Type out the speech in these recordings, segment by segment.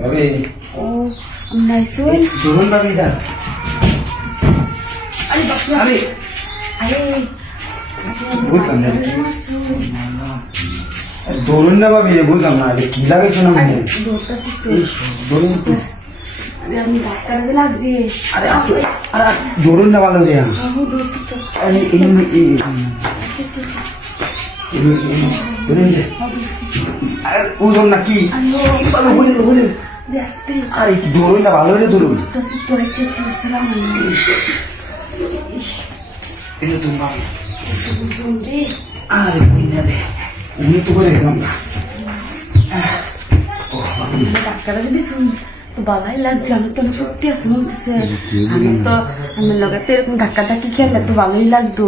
Babi. Oh, I'm nice one. Turun babi dah. Ali babi. Ali. Ali. Bukan dari. Turun dah babi, bukan mana. Kila ke sana mana? Dota situ. Turun. Yang dakar ada lagi. Ada turun dah balu dia. Kamu dua situ. Ini. Turun je. Uzon nak ki. Balu boleh. Biasa. Ari turun dah balu dia turun. Dota situ aja selama ini. Ini tu babi. Turun deh. Ari punya deh. Ini tu boleh kan? Oh babi. Dakar ada di sini. तो बाला लग जाने तो ना सत्य असमन से हमें तो हमें लगा तेरे को धक्का धक्की खेल तो बाला ही लग दो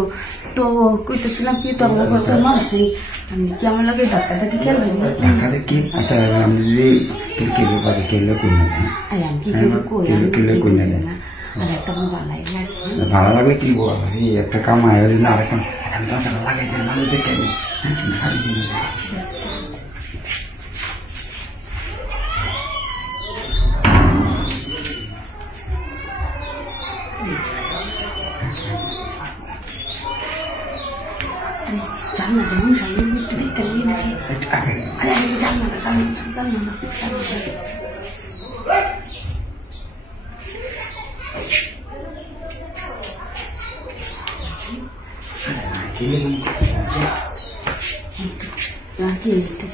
तो कोई तो सुना कि तो वो तो मार से हमें क्या हमें लगे धक्का धक्की खेल रहे हैं धक्का धक्की अच्छा हम जी किलो बात किलो कोई ना जाए ayam किलो कोई ना जाए अरे तो वो बाला ही लग बाला लगे कि वो ये एक काम आया है ना रखना अच्छा हम तो चला लगे थे ना देख के नहीं चिंता नहीं jangan jangan saya itu dikali ni ada jangan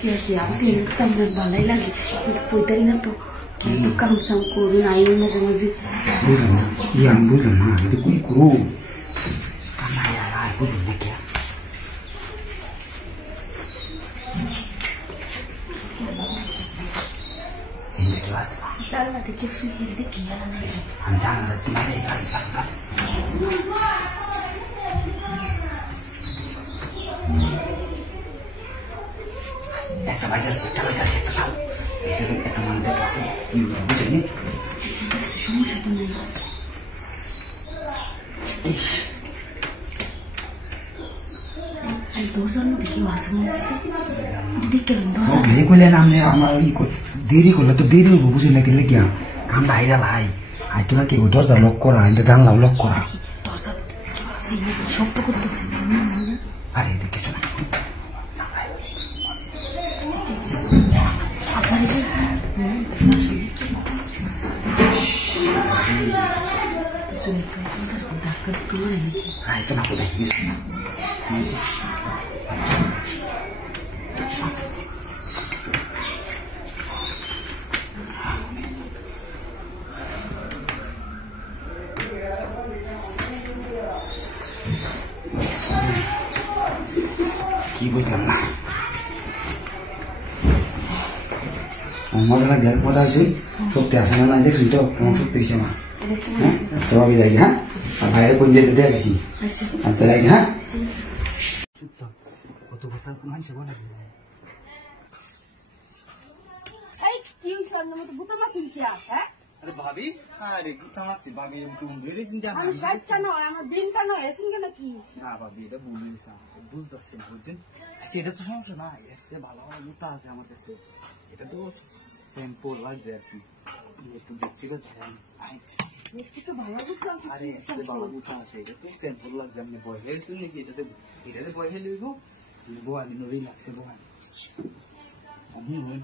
lagi apa tu kita balai lagi itu puteri na tu itu kamu sangku dengan ayu na jangan sih yang bukan mah itu kuru karena ya aku bukan ya Kita sudah dikian lagi. Jangan mari kali. Kita baca tahu. Kita mana tu? Ini. Semua sudah ni. Dosa ni dikit wasan ni sih. Dikit dosa. Oh, beli kuliah namanya amal ikut diri kuliah tu diri tu bukan lagi lagi yang kamu dah ada lah. Itu nak ikut dosa lokora, itu jangan lah lokora. Dosa dikit wasan ni. Shop tu kutu sih. Ada dikit cuma. Apa ni? Itu nak boleh bisa. Keyboard lama. Masa nak jalan masa sih, sok tiasa mana aja sudah, kamu sok tiasa mah. Coba bisa lagi, ha? Sampai ada pun jadi dia sih. Ada lagi, ha? Cukup. Betul-betul kemana sih boleh? क्यों सोना मत बुता मसूल किया है अरे भाभी अरे कितना मत भाभी तुम मेरे सिंजा हम शायद का ना हम दिन का ना ऐसे का ना की ना भाभी এটা ভুলে গেছি বুঝ দছে বুঝছেন সেটা তো সমস্যা না এসে ভালো ভালো বুতা আছে আমার কাছে এটা তো স্যাম্পল লাগবে আর কি একটু ঠিক আছে দেখতে তো ভালো বুতা আছে আরে এসে ভালো বুতা আছে এটা তো স্যাম্পল লাগবে আমি বয় হেলছ নাকি এটাতে বয় হেল লইবো বয় নরি লাগছে বয় আমি হই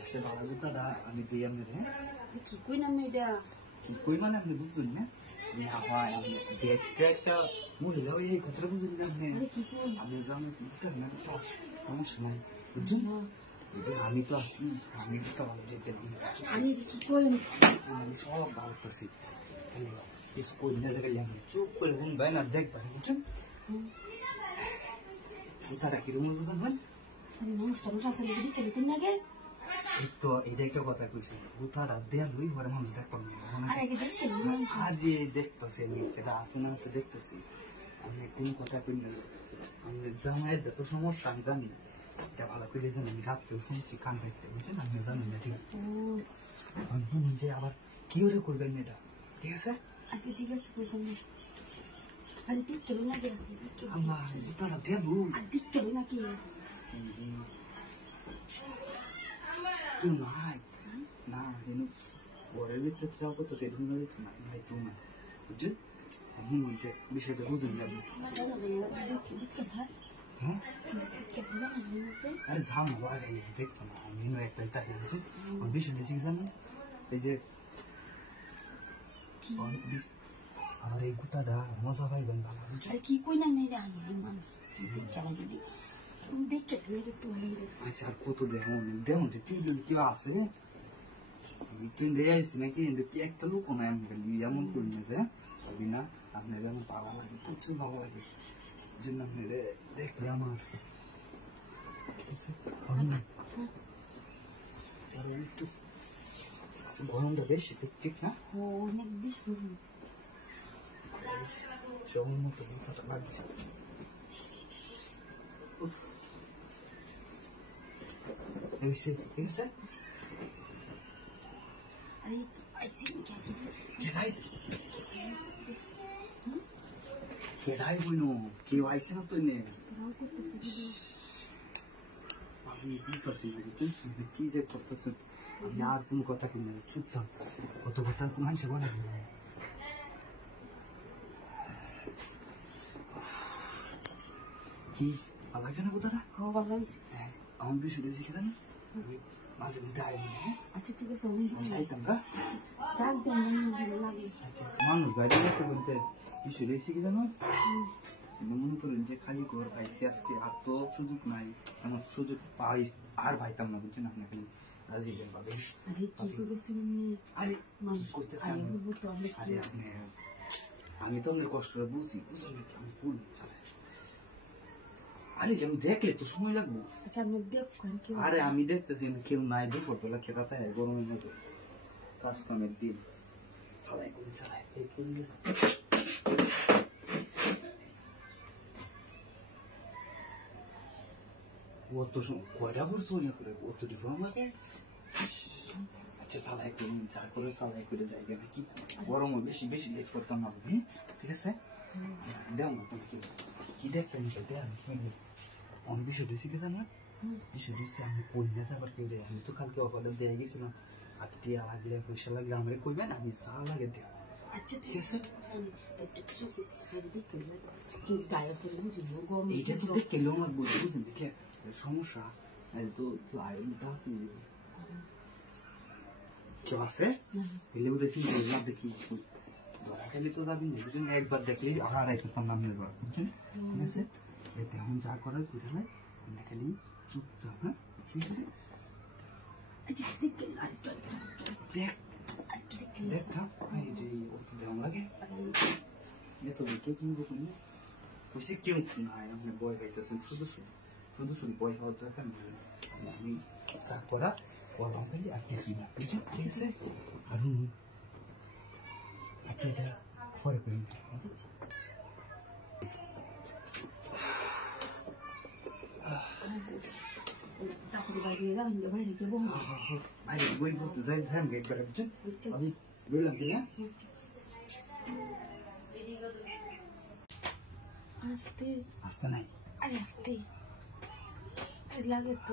এসে ভালো বুতা দা আমি দিই আমি রে কি কই না মেডা কি কই মানে আপনি বুঝছেন না আমি হাওয়ায় আমি দেখতে একটা মহিলা এই কথাটা বুঝলেন না আমি জানি তো না তো সমস্যা নাই বুঝছেন আমি তো আসি আমি তো ভালো যেতে আমি কি কই আমি সব ভালো করছি স্কুল না জায়গায় আমি চুপ করে ঘুম ভাই না দেখবা বুঝছেন কথাটা কি রুম বুঝছেন ভাই আমি মানুষটা আছে দিকে দিন আগে তো এটা একটা কথা কইছি বুথাটা দেয়া লই হরে মানুষ দেখব না আরে কি দেখতে আরে দেখতেছি আমি এটা আসনা আছে দেখতেছি আমি কোন কথা কই না আমি জামাই তো সমস্যা আমি জানি এটা ভালো করে জানি আমি রাত্রেও শুনছি কান পাইতে বুঝছেন আমি জানি না ঠিক আমি যে আবার কি করে করবেন এটা ঠিক আছে আচ্ছা ঠিক আছে কই আরে ঠিক কেন না গে আল্লাহ বুথাটা দেয়া লই আর ঠিক কেন না কি তুই নাই কিন্তু ঘরের ভিতরে ট্রাল করতেছে এটা মনে হচ্ছে না নাই তো না বুঝছেন আমি বলছে বিষয়টা বুঝুন যাবে হ্যাঁ আরে ঝামেলা লাগাই দেখতো না আমি একটাই তাই বলছি বিষয়টা ঠিক জানেন এই যে আমার এই গুতাটা মজা পাইবেন ভালো বুঝছেন কি কই না নেই রে আমি মানুষ খেলা যদি তুমি দেখতে একটু আচ্ছা আর কত দেখুন কেউ আছে কিন্তু আসছি নাকি একটা লোক না এমন করি না যে ভাবি না আপনার যেমন ভালো লাগে প্রচুর ভালো লাগে জন্য আপনি দেখলে আমার একটু গরমটা বেশি ঠিক না অনেক বেশি সবার মতো কথাটা লাগছে ঠিক আছে আরে আইসি কেডাই বইনো কেউ আইসে না তো নে আমি বুঝতেছি কি যে করতেছেন আমি আর কোনো কথা কিনে চুপ থাক কত কথা কোনো মানুষে বলে কি ভালো লাগছে না কথাটা ভালো লাগছে আমার বিষয়টা শিখে জানি মাঝে মধ্যে আইনি আচ্ছা ঠিক আছে চাইতাম না ডাক দেন মানুষ গাড়ি করতে করতে বিষয়টা শিখে জানো মনে করেন যে খালি ঘর পাইছি আজকে আর তো সুযোগ নাই এমন সুযোগ পাই আর পাইতাম না বুঝছেন আপনি খালি রাজি হয়ে পাবেন আরে কি করেছেন আরে মানুষ করতেছেন আরে আপনি আমি তো আপনার কষ্টটা বুঝি বুঝলেন আমি ভুল চালাই আরে আমি দেখলে তো সময় লাগবে আচ্ছা আমি দেখুন কি আরে আমি দেখতেছি কেউ নাই দুপুর বেলা খেলাতে হয় গরমের মধ্যে কাজ কামের দিন চালাই কোন চালাই অত কয়টা করছো না করে অত ডিফারেন্ট লাগে আচ্ছা চালাই করুন চা করে চালাই করে যাই নাকি গরমও বেশি বেশি লেট করতাম না ঠিক আছে দেও না তুমি কি দেখতে নিতে আমি বিষয়টা শিখে জানো বিষয়টা হচ্ছে আমি কইনা যাবার কেউ দেয় আমি তো কালকে অফারে দিয়ে গেছিলাম আটটি লাগলে পয়সা লাগলে আমার কইবেন আমি যা লাগে দেব আচ্ছা ঠিক আছে এইটা তো দেখতে লোক লাগবো বুঝলেন দেখে সমস্যা তো আইনটা কেউ আছে এলে ওদের চিন্তা করলাম দেখি ধরা খেলে তো যাবি না বুঝলেন একবার দেখলে আর এক নাম নেবার বুঝছেন ঠিক আছে এখন যা করার করে হয় আমরা খালি চুপচাপ হ্যাঁ ঠিক আছে দেখ দেখ এই যে দেওয়া লাগে এত দেখে কিনবো কিনে বুঝছি কেউ নাই আপনি বই খাইতেছেন শুধু শুধু বই খাওয়ার দরকার নেই আমি চা করা কলম খালি আর কিছু না বুঝছেন ঠিক আছে আর আচ্ছা এটা পরে করি বাইরে বই পড়তে যাই ধ্যান একবার বুঝছেন আমি বললাম কি না আসতে আসতে নাই আরে আসতে লাগে তো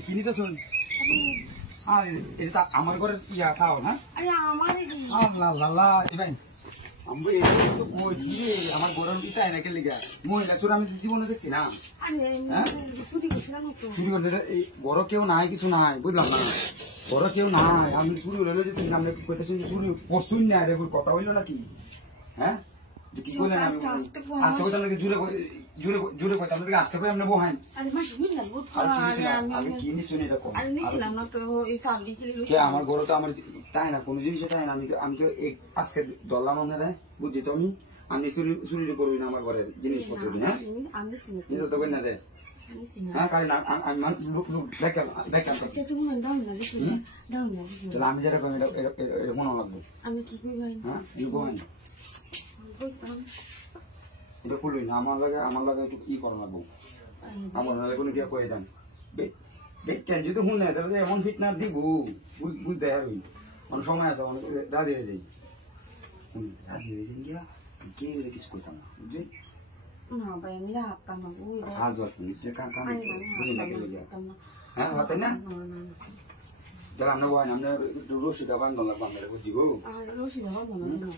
চিনি তো শোন এটা আমার ঘরে ইয়া চাও না আরে আমার আল্লাহ এবার আমি আমার গরম দিতে হয় না কে লিগা মহিলা সুর আমি জীবনে দেখছি না চুরি করতে এই বড় কেউ নাই কিছু নাই বুঝলাম না বড় কেউ নাই আমি চুরি হলে যে তুমি আমরা কইতেছি চুরি পড়ছুই না রে কথা হইলো নাকি হ্যাঁ কি বললেন আমি আস্তে কইতাম নাকি জুড়ে জুড়ে কইতাম নাকি আস্তে কই আমরা বহাই আমি কি নি শুনি এটা কম আরে নিছিলাম না তো এই সাবলি কে আমার গরো তো আমার তাই না কোনো জিনিস তাই না আমি তো আজকে ধরলাম মনে বুঝছি তো আমি চুরি করবি না আমার ঘরের জিনিসপত্র হ্যাঁ নিজে তো কই না যায় হ্যাঁ কারণ আমি যেটা কই এটা মনে লাগবে আমি কি কই ভাই হ্যাঁ এটা করবি না আমার লাগে একটু ই করা লাগবো আমার লাগে কোনো কি কয়ে দেন বেটেন যদি শুনে তাহলে এমন ফিটনার দিব বুঝতে পারবি মানে সময় আছে অনেক রাজি হয়ে যাই রাজি হয়ে যাই গিয়া কে কিছু করতাম না বুঝলি না ভাই আমি রাখতাম না ওই 5-10 মিনিট কাম কাম আমি বুঝি না কি লাগে রাখতাম না হ্যাঁ হতে না না না যারা আমরা ওয়ান আমরা রশি দা বাঙ্গল লাগবা আমরা বুঝি গো আর রশি দাও না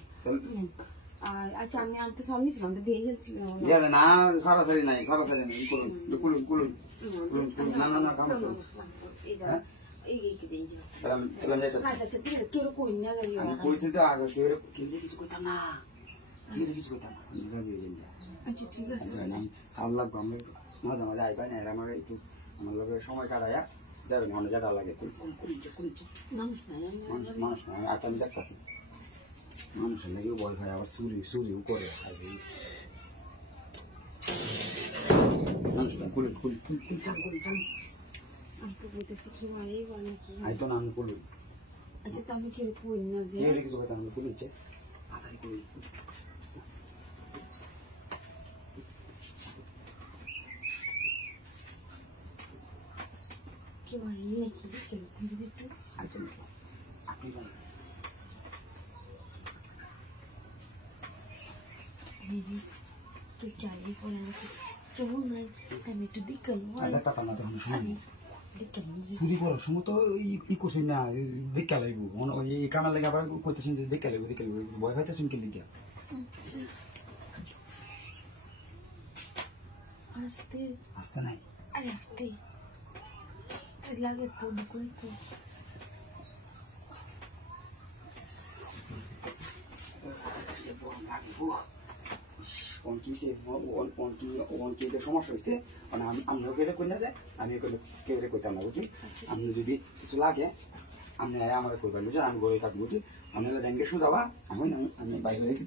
আর আচ্ছা আমি তো সামনে ছিলাম তো দিয়ে গেছিলাম ইয়ালে না সরাসরি নাই করুন কুলুন না না না কাম করুন এটা এই কি দেই যাও এলাম যাইতাছি আচ্ছা ঠিক আছে কেউ কই না গাড়ি আমি কইছি তো আগে কেউ কিছু কইতাম না গাজি হয়ে যায় আচ্ছা ঠিক আছে আমি সাল লাগবো আমি মাঝে মাঝে আইবা না এরা আমাকে একটু আমার লোকের সময় কাটাইয়া যাবে না অনেক জায়গা লাগে মানুষ নাই মানুষ না আচ্ছা আমি দেখতেছি মানুষের লাগেও বল খায় আবার চুরিও করে মানুষ না কুলুন আমি তো বলতেছি কি ভাই বলে কি আই তো না আমি কুলুন আচ্ছা তো আমি কেউ কই না যে কিছু কথা আমি কুলুনছে আধারি কুলুন কি ভাই নাকি কেউ যদি একটু একদম আপনি বলেন তুই কি আগে বলে নাকি যেমন নাই আমি একটু দিকাল কথা না তখন শুনি দিকাল চুরি করার সময় তো ই করছেন না দেখা লাগবো এই কামার লেগে আবার করতেছেন যে দেখা লাগবে ভয় পাইতেছেন কি লিখে আসতে আসতে নাই আরে আসতে লাগে তো দুকুন তো সমস্যা হয়েছে মানে আমিও কেটে কই না যায় আমি কেউ কইতাম না বুঝি আপনি যদি কিছু লাগে আপনি আমার কইবেন বুঝছেন আমি ঘরে থাকবো বুঝি আপনারা ব্যাংকে শুধাবা আমি বাইরে রেখে